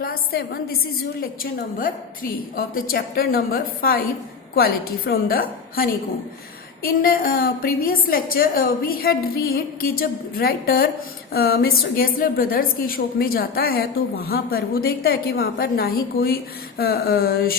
Class 7, this is your lecture number 3 of the chapter number 5, Quality from the Honeycomb. In previous lecture, we had read कि जब writer mister Gessler brothers की shop में जाता है तो वहाँ पर वो देखता है कि वहाँ पर ना ही कोई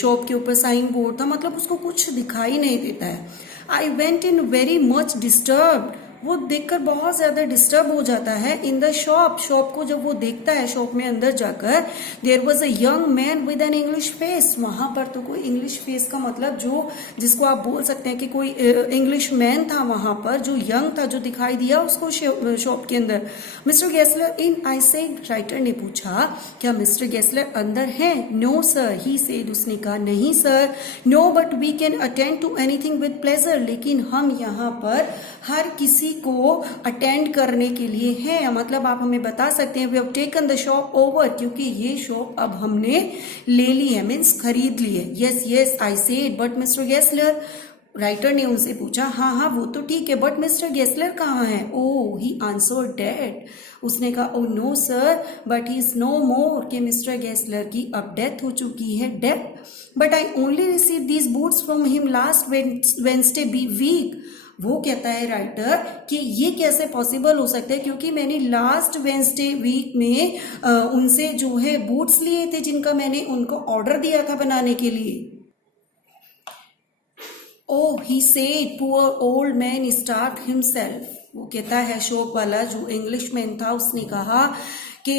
शॉप के ऊपर साइन बोर्ड था, मतलब उसको कुछ दिखाई नहीं देता है. I went in very much disturbed, वो देखकर बहुत ज़्यादा डिस्टर्ब हो जाता है. इन द शॉप को जब वो देखता है शॉप में अंदर जाकर, there was a young man with an English face. वहाँ पर तो कोई इंग्लिश फेस का मतलब जिसको आप बोल सकते हैं कि कोई इंग्लिश मैन था वहाँ पर, जो यंग था, जो दिखाई दिया उसको शॉप के अंदर. Mister Gessler in, I said, writer ने पूछा क्या मिस्टर गेस्लर अंदर हैं? नो सर, ही सेड, उसने कहा नहीं sir. No but we can attend to anything with pleasure, लेकिन हम यहाँ पर हर किसी को अटेंड करने के लिए हैं. मतलब आप हमें बता सकते हैं we have taken the shop over, क्योंकि ये शॉप अब हमने ले ली है, मीन्स खरीद ली है. Yes yes I said, but mister Gessler, writer ने उनसे पूछा हाँ हाँ वो तो ठीक है, बट मिस्टर गेस्लर कहाँ है? ओह, ही आंसर्ड डेड, उसने कहा oh no sir, but he is no more, कि मिस्टर गेस्लर की अब डेथ हो चुकी है, death. But I only receive these boots from him last Wednesday week. वो कहता है राइटर कि ये कैसे पॉसिबल हो सकता है, क्योंकि मैंने लास्ट वेंसडे वीक में उनसे जो है बूट्स लिए थे जिनका मैंने उनको ऑर्डर दिया था बनाने के लिए. Oh, he said, poor old man starved himself. वो कहता है शॉप वाला जो इंग्लिश मैन था, उसने कहा कि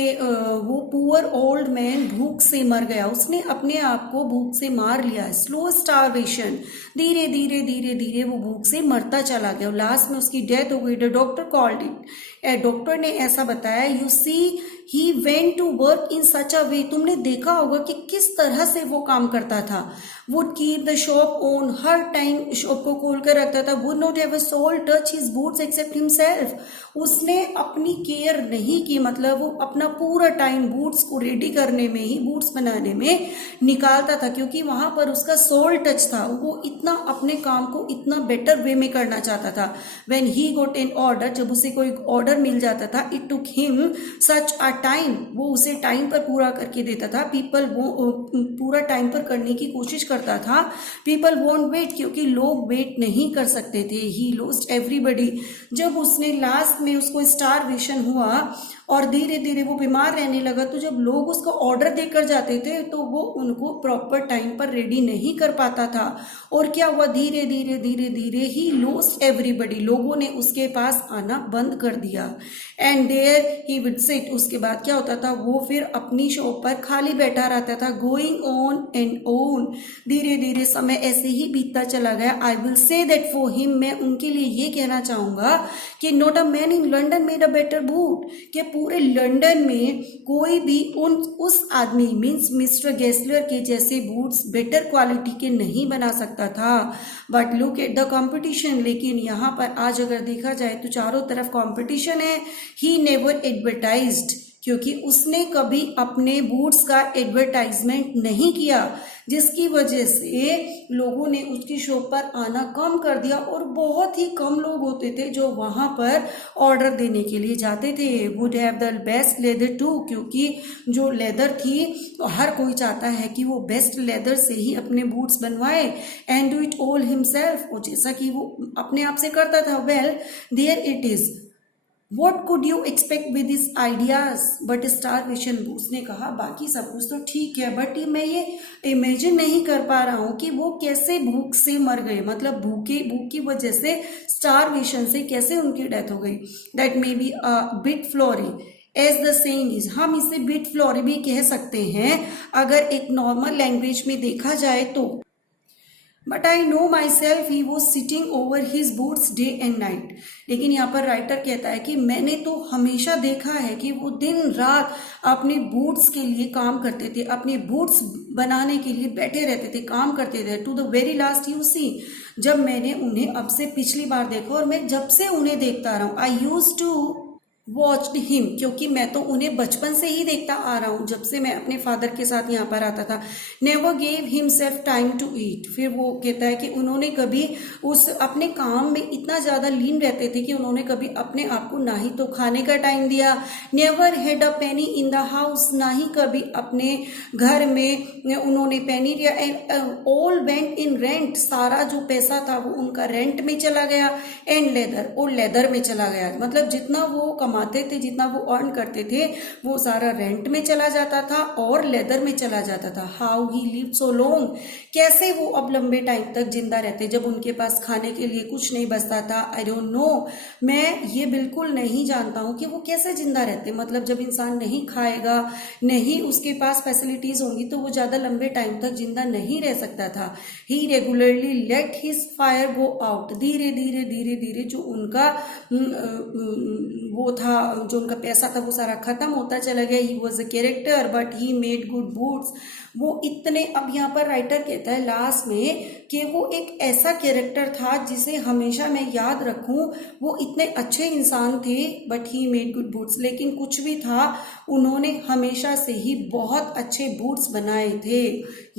वो पुअर ओल्ड मैन भूख से मर गया, उसने अपने आप को भूख से मार लिया. स्लो स्टारवेशन, धीरे धीरे धीरे धीरे वो भूख से मरता चला गया. लास्ट में उसकी डेथ हो गई. The doctor called it, doctor ने ऐसा बताया. You see he went to work in such a way, तुमने देखा होगा कि किस तरह से वो काम करता था. Would keep the shop on, हर टाइम शॉप को खोल कर रखता था. Would not have a soul touch his boots except himself, उसने अपनी केयर नहीं की, मतलब वो अपना पूरा टाइम बूट्स को रेडी करने में ही, बूट्स बनाने में निकालता था, क्योंकि वहां पर उसका सोल टच था. वो इतना अपने काम को इतना बेटर वे में करना चाहता था. When he got an order, जब उसे कोई ऑर्डर मिल जाता था, it took him such a time, वो उसे टाइम पर पूरा करके देता था. पीपल वो पूरा टाइम पर करने की कोशिश करता था. पीपल वोंट वेट, क्योंकि लोग वेट नहीं कर सकते थे. ही लॉस्ट एवरीबडी, जब उसने लास्ट में उसको स्टारवेशन हुआ और धीरे धीरे वो बीमार रहने लगा, तो जब लोग उसको ऑर्डर देकर जाते थे तो वो उनको प्रॉपर टाइम पर रेडी नहीं कर पाता था. और क्या हुआ, धीरे धीरे धीरे धीरे ही लॉस्ट एवरीबडी, लोगों ने उसके पास आना बंद कर दिया. And there he would sit, उसके बाद क्या होता था, वो फिर अपनी शॉप पर खाली बैठा रहता था. गोइंग ऑन एंड ऑन, धीरे धीरे समय ऐसे ही बीतता चला गया. I will say that for him, मैं उनके लिए ये कहना चाहूंगा कि not a man in London made a better boot, कि पूरे लंदन में कोई भी उस आदमी मीन्स मिस्टर गेस्लर के जैसे बूट्स बेटर क्वालिटी के नहीं बना सकता था. But look at the competition, लेकिन यहाँ पर आज अगर देखा जाए तो चारों तरफ कंपटीशन है. ही नेवर एडवर्टाइज्ड, क्योंकि उसने कभी अपने बूट्स का एडवर्टाइजमेंट नहीं किया, जिसकी वजह से लोगों ने उसकी शॉप पर आना कम कर दिया. और बहुत ही कम लोग होते थे जो वहाँ पर ऑर्डर देने के लिए जाते थे. Would have the best leather too, क्योंकि जो लेदर थी तो हर कोई चाहता है कि वो बेस्ट लेदर से ही अपने बूट्स बनवाए. And do it all himself, और जैसा कि वो अपने आप से करता था. Well there it is, What could you expect with these ideas but starvation? उसने कहा बाकी सब कुछ तो ठीक है, बट मैं ये इमेजिन नहीं कर पा रहा हूँ कि वो कैसे भूख से मर गए, मतलब भूख की वजह से, स्टारवेशन से कैसे उनकी डेथ हो गई. That may be a bit flowery as the saying is, हम इसे बिट फ्लोरी भी कह सकते हैं अगर एक नॉर्मल लैंग्वेज में देखा जाए तो. But I know my self he was sitting over his boots day and night. लेकिन यहाँ पर राइटर कहता है कि मैंने तो हमेशा देखा है कि वो दिन रात अपने बूट्स के लिए काम करते थे, अपने बूट्स बनाने के लिए बैठे रहते थे, काम करते थे. To the very last you see, जब मैंने उन्हें अब से पिछली बार देखा और मैं जब से उन्हें देखता रहा हूँ, आई यूज टू वॉच्ड हिम, क्योंकि मैं तो उन्हें बचपन से ही देखता आ रहा हूँ, जब से मैं अपने फादर के साथ यहाँ पर आता था। Never gave himself time to eat, फिर वो कहता है कि उन्होंने कभी उस अपने काम में इतना ज़्यादा लीन रहते थे कि उन्होंने कभी अपने आप को ना ही तो खाने का टाइम दिया, never had a Penney in the house, ना ही कभी अपने घर में उन्होंने पेनी दिया, and all went in rent, सारा जो पैसा था वो उनका रेंट में चला गया, एंड लेदर, और लेदर में चला गया, मतलब जितना वो कमाते थे, जितना वो अर्न करते थे, वो सारा रेंट में चला जाता था और लेदर में चला जाता था। How he lived so long, कैसे वो अब लंबे टाइम तक जिंदा रहते जब उनके पास खाने के लिए कुछ नहीं बचता था। आई डोंट नो, मैं ये बिल्कुल नहीं जानता हूँ कि वो कैसे जिंदा रहते, मतलब जब इंसान नहीं खाएगा, नहीं उसके पास फैसिलिटीज होंगी, तो वो ज्यादा लंबे टाइम तक जिंदा नहीं रह सकता था। He regularly let his fire go out, धीरे धीरे धीरे धीरे जो उनका वो था, जो उनका पैसा था वो सारा खत्म होता चला गया। He was a character but he made good boots, वो इतने, अब यहाँ पर राइटर कहता है लास्ट में कि वो एक ऐसा कैरेक्टर था जिसे हमेशा मैं याद रखूं, वो इतने अच्छे इंसान थे, but he made good boots, लेकिन कुछ भी था, उन्होंने हमेशा से ही बहुत अच्छे बूट्स बनाए थे।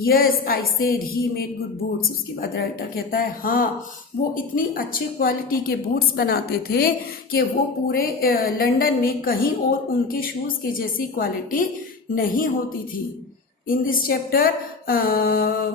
Yes I said he made good boots, उसके बाद राइटर कहता है हाँ, वो इतनी अच्छी क्वालिटी के बूट्स बनाते थे कि वो पूरे लंदन में कहीं और उनके शूज की जैसी क्वालिटी नहीं होती थी। इन दिस चैप्टर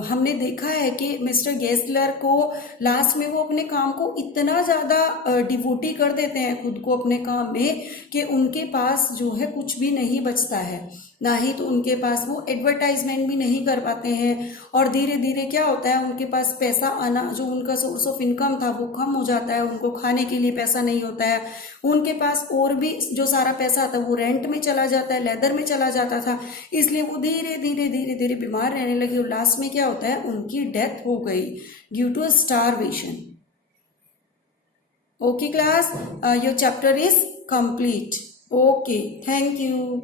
हमने देखा है कि मिस्टर गेस्लर को लास्ट में वो अपने काम को इतना ज़्यादा डिवोटी कर देते हैं खुद को अपने काम में कि उनके पास जो है कुछ भी नहीं बचता है, ना ही तो उनके पास वो एडवर्टाइजमेंट भी नहीं कर पाते हैं, और धीरे धीरे क्या होता है, उनके पास पैसा आना, जो उनका सोर्स ऑफ इनकम था वो कम हो जाता है, उनको खाने के लिए पैसा नहीं होता है, उनके पास और भी जो सारा पैसा आता है वो रेंट में चला जाता है, लेदर में चला जाता था, इसलिए वो धीरे धीरे धीरे धीरे बीमार रहने लगे, और लास्ट में क्या होता है, उनकी डेथ हो गई due to starvation. Okay class, your chapter is complete. Okay, thank you.